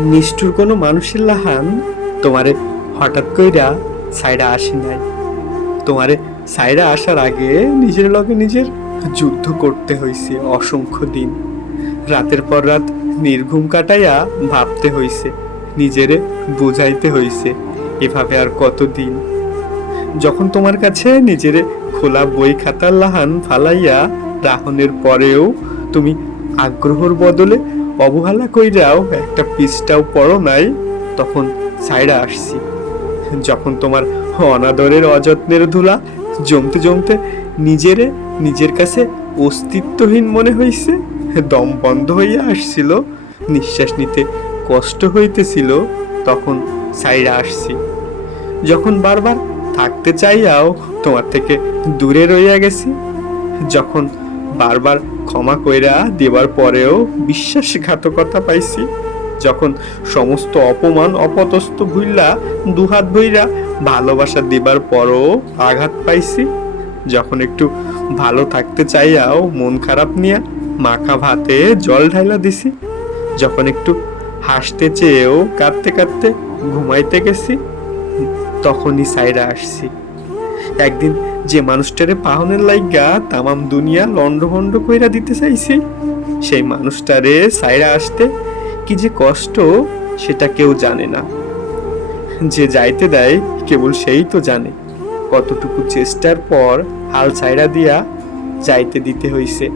নিষ্ঠুর কোনো মানুষের লাহান তোমারে হঠাৎ কইরা সাইডা আসে নাই। তোমারে সাইডা আসার আগে নিজের লগে নিজের যুদ্ধ করতে হইছে অসংখ্য দিন। রাতের পর রাত নির্ঘুম কাটাইয়া ভাবতে হইছে, নিজেরে বুঝাইতে হইছে এভাবে আর কতদিন। যখন তোমার কাছে নিজেরে খোলা বই খাতার লাহান ফালাইয়া রাহনের পরেও তুমি আগ্রহর বদলে অবহেলা কইরাও একটা পৃষ্ঠাও পড়ো নাই, তখন সাইডা আসছি। যখন তোমার অনাদরের অযত্নের ধুলা জমতে জমতে নিজেরে নিজের কাছে অস্তিত্বহীন মনে হইছে, দম বন্ধ হইয়া আসছিল, নিঃশ্বাস নিতে কষ্ট হইতেছিল, তখন সাইডা আসছি। যখন বারবার থাকতে চাইয়াও তোমার থেকে দূরে রইয়া গেছি, যখন বারবার ক্ষমা কইরা দেবার পরেও বিশ্বাসঘাতকতা পাইছি, যখন সমস্ত অপমান অপদস্থ ভুইলা দুহাত ভইরা ভালোবাসা দিবার পরও আঘাত পাইছি, যখন একটু ভালো থাকতে চাইয়াও মন খারাপ নিয়া মাখা ভাতে জল ঢাইলা দিছি, যখন একটু হাসতে চেয়েও কাঁদতে কাঁদতে ঘুমাইতে গেছি, তখনই সাইরা আসছি। একদিন যে মানুষটারে পাহনের লাইগা তামাম দুনিয়া লন্ডভন্ড কইরা দিতে চাইছি, সেই মানুষটারে সাইরা আসতে কি যে কষ্ট সেটা কেউ জানে না। যে যাইতে দেয় কেবল সেই তো জানে কতটুকু চেষ্টার পর হাল ছাইরা দিয়া যাইতে দিতে হইছে।